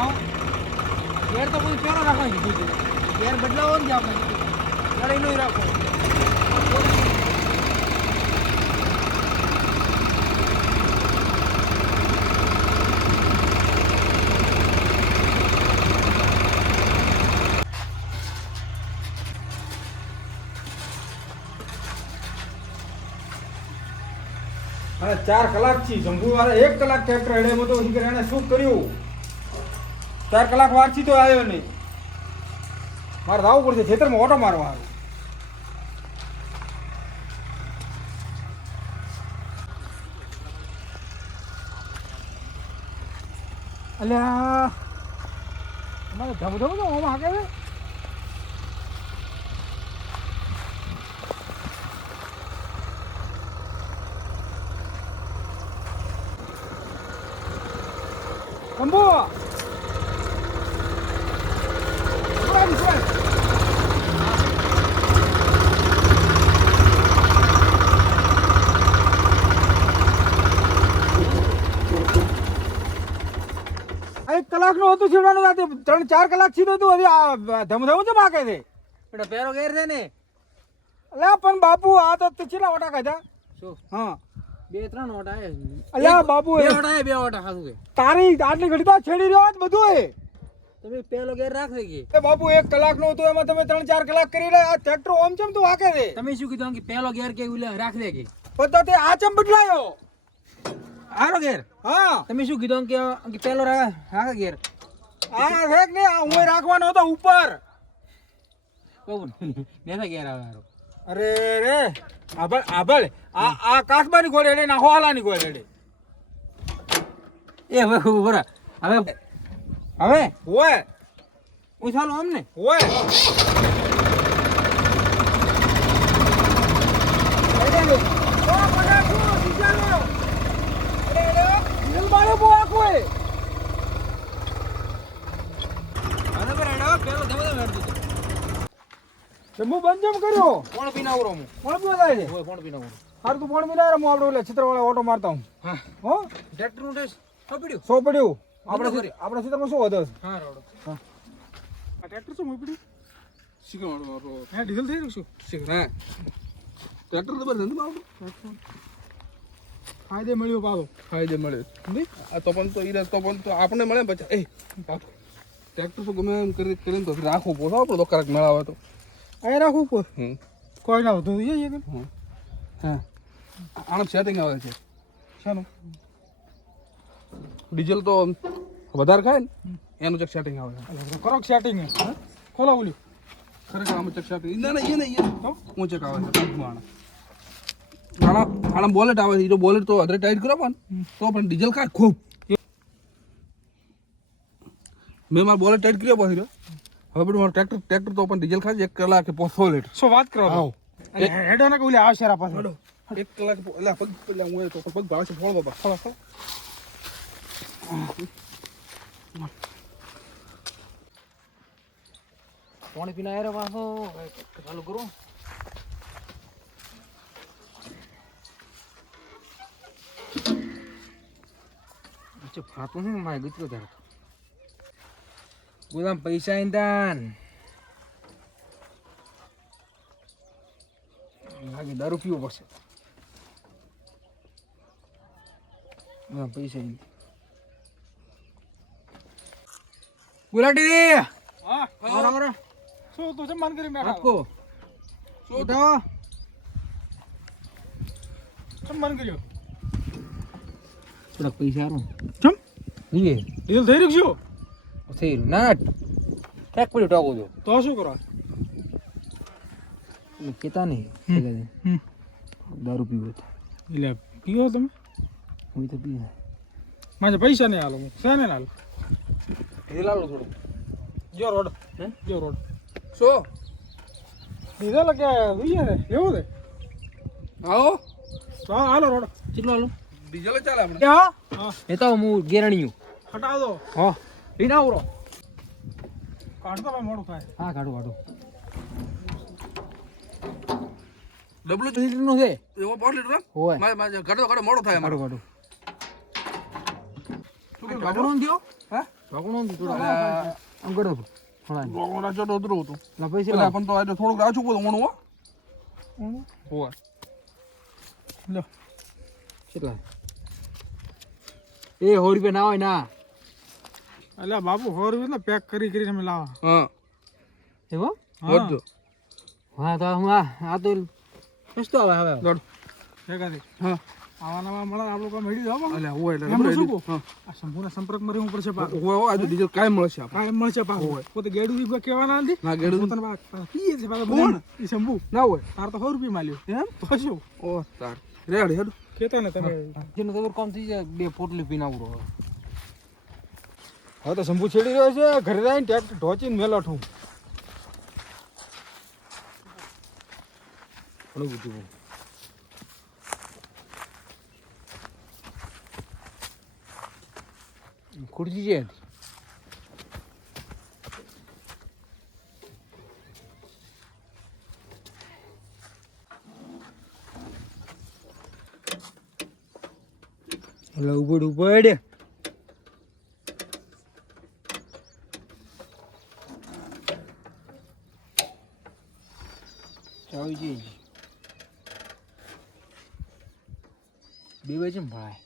આવો ગેર તો બધું પેલો રાખવાની કીધું છે ગેર બદલાવો ને આપણે લડાઈ નહીં રાખો અને 4 કલાક થી જંબુવાળા 1 કલાક ટ્રેક્ટર હેડે તો ઈ એને શું કર્યું 4 કલાક વારથી તો આવ્યો નહીં મારે જવું પડશે ખેતરમાં ઓટો મારવા આવ્યો અલ્યા અમારે ધમ ધમ તો આમ હાકે છે Kambo! Suan, suan! એક કલાકનું હતું છેડવાનું રાતે 3-4 કલાક સીધો હતું હજી આ ધમધમ છે માકે છે એટલે પેરો ગેર છે ને અલ્યા પણ બાપુ આ તો કેટલા ઓટા કાઢ્યા શું હા 2-3 ઓટા આયા અલ્યા બાપુ 2 ઓટા આયા 2 ઓટા સારું કે તારી આટલી ઘડી તો છેડી રહ્યો જ બધું એ તમે પેલો ગેર રાખશે કે એ બાપુ 1 કલાકનું હતું એમાં તમે 3-4 કલાક કરી રહ્યા આ ટ્રેક્ટર ઓમ ચમ તું હાકે છે તમે શું કીધું કે પેલો ગેર કે ઉલે રાખ દે કે પદ્ધતિ આ ચમ બદલાયો આરો ગેર હા તમે શું કીધું કે પેલો રાખ ગેર આ રેક ને આ હું રાખવાનો હતો ઉપર કોણ નેસા ગેર આવે આરો અરે રે આભળ આ કાસબાની ગોળ હેડે ના હોલાની ગોળ હેડે એ હવે બરા હવે ઓય ઉછાલો આમ ને ઓય અરે ઓ મને પૂરો દીજાનો અરે દિલ મારે બો આકોય અરે બરા પેલો ધમે હેડ દીધો જમ્મુ બંધ જમ કર્યો કોણ પીના આવરો હું કોણ પીવા છે ઓય કોણ પીના આવરો હાર તું કોણ પીના હું આપણે ઓલે ચિત્રવાળા ઓટો મારતા હું હા હો ટ્રેક્ટર નું ટેસ્ટ પડ્યું સો પડ્યું આપણા ચિત્રમાં શું વધે હા રોડો હા આ ટ્રેક્ટર શું પડ્યું શીખવાડો હે ડીઝલ થઈ રહ્યું શું શીખ હા ટ્રેક્ટર તો બંધ બાવડો ફાયદે મળ્યો પાછો ફાયદે મળે આ તો પણ તો આપણે મળે પછી એ ટ્રેક્ટર તો ગમે એમ કરીને તો રાખવું પોસો આપણો તો કરેક્ટ મેળાવે તો અહીં રાખવું પર કોઈ ના વધુ જઈએ હા આનું સેટિંગ આવે છે શાનું ડીઝલ તો વધારે ખાય ને એનું ચેક સેટિંગ આવે છે કરો સેટિંગ ખોલો ઓલી ખરેખર આમાં ચેક સેટિંગ ના ના એ તો હું ચેક આવે છે પંપમાં આના બોલેટ આવે છે એ બોલેટ તો અધરે ટાઈટ કરો પણ તો પણ ડીઝલ ખાય ખૂબ મેં મારો બોલેટ ટાઈટ કર્યો પછી હવે બધું મારું ટ્રેક્ટર તો પણ ડીઝલ ખાય 1 કલાકે 500 લીટર શું વાત કરો હેડો ને કે ઓલી આવશે રા પાછો 1 કલાક એટલે પગ પેલા હું તો પગ ભાવે છે ફોળ બાબા ફોળ પાણી પીને આવ્યા પાછો ચાલુ કરું ફાતું છે ને મારે ગુચરો ત્યારે ગોદામ પૈસા ઇંદાન લાગે દારૂ પીવો પડશે પૈસા ગુલાટી હા બરાબર શું તું સન્માન કરી મેઠા આપકો શું તો સન્માન કર્યો થોડા પૈસા આરો ચમ લીએ ડીઝલ થઈ રહ્યું શું થઈ રહ્યું ના ટેક પડ્યું ટાકો દો તો શું કરો કેતા નહીં દારૂ પીવો એટલે પીવો તમે હું તો પીવે મારે પૈસા નહીં હાલો શેને હાલ એ લાલો થોડું જો રોડ જો રોડ શું ડીઝલ કે જોઈએ ને લેવો છે આવો તો હાલો રોડ કેટલો હાલો ડીઝલ ચાલે આપણે હા એ તો હું ગેરણીયું હટાવ દો હા લઈને આવરો કાઢતો ભાઈ મોડું થાય હા કાઢું ડબલું લીટરનું છે એવો 5 લીટર હોય કાઢો મોડો થાય કાઢું ગાડો દો હા રોકણો ને થોડો અલ્યા, આમ કરો થોડા રોકડા ચોટો ઉતરો હતો લા પૈસા પેલા પણ તો આજે થોડુંક રાચું બોલો મણું હોવા લો કેટલા એ 100 રૂપિયા ના હોય ના અલ્યા બાપુ 100 રૂપિયા પેક કરીને અમે લાવા હા એવો વધો હા તો હું આ તો સસ્તો આવે દોડ ભેગાથી હા આવા નવા મળે આપણે કોઈ મેળવી જાવ અલ્યા હોય એટલે એમ શું કહું? હા આ સંપૂર્ણ સંપર્કમાં રહેવું પડશે પાક હોય આજે ડીઝલ કાંઈ મળશે આપણે કાંઈ મળશે પાક પોતે ગેડું બી કહેવાના નથી ના ગેડું પોતાના પાક પીએ છે પાછા બધા એ શંભુ ના હોય તાર તો 100 રૂપિયા માલ્યો એમ તો શું ઓ તાર રેડ હેડ કહેતા ને તમે જેનો તો કામ થઈ જાય બે પોટલી પીનાવરો હવે તો શંભુ છેડી રહ્યો છે ઘરે જઈને ટ્રેક્ટર ઢોચીને મેલાઠું ઘણું બધું ખુરશી છે એટલે ઉભડ ચાવી છે બે બાજુ ભાઈ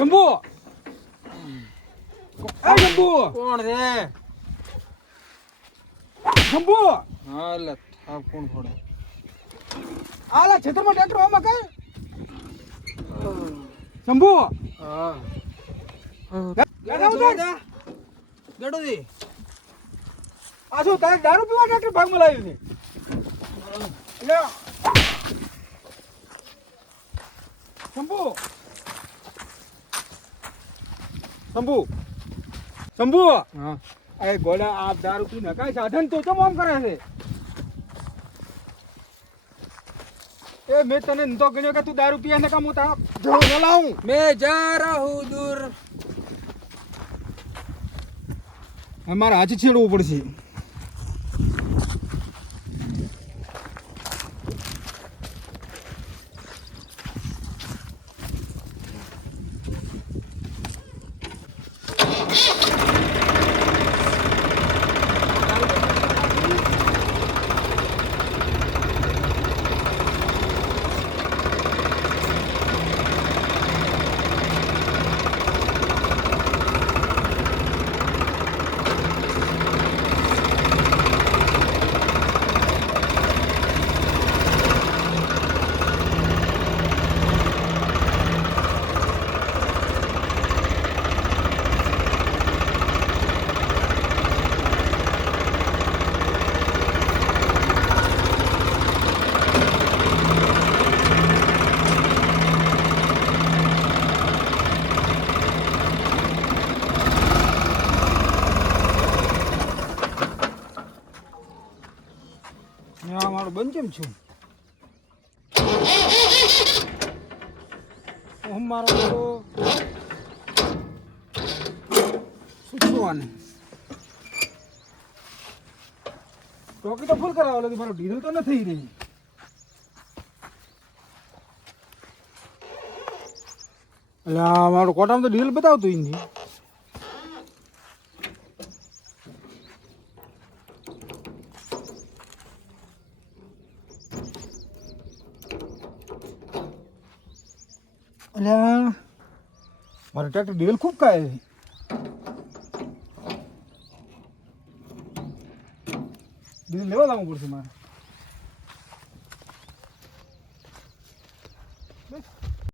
શંભુ એ શંભુ કોણ રે શંભુ હા લે થાપ કોણ ફોડે આલા ક્ષેત્રમાં ટ્રેક્ટર આમાં કઈ શંભુ હા ગાડા ઉતાર ગડો દે આ શું તારે દારૂ પીવા ટ્રેક્ટર ભાગમાં લાવ્યું છે લે શંભુ શંભુ શંભુ હા અરે ગોડા આ દારૂ પીને કાંઈ સાધન તો ચમ આમ કરે છે એ મેં તને નતો ગણ્યો કે તું દારૂ પીએ ને કામ હું તારો જવો લાવું मैं जा रहा हूँ दूर મારે હાથી છેડવું પડશે આ મારું બંચમ છું હું મારો શું છું આને ટોકી તો ફૂલ કરાવો એટલે મારો ડીઝલ તો નથી રહી. એટલે આ મારું કોટામાં તો ડીઝલ બતાવતું ઈ નહીં. અલ્યા મારું ટ્રેક્ટર ડીઝલ ખૂબ કાય છે. ડીઝલ લેવા લાવવું પડશે મારે.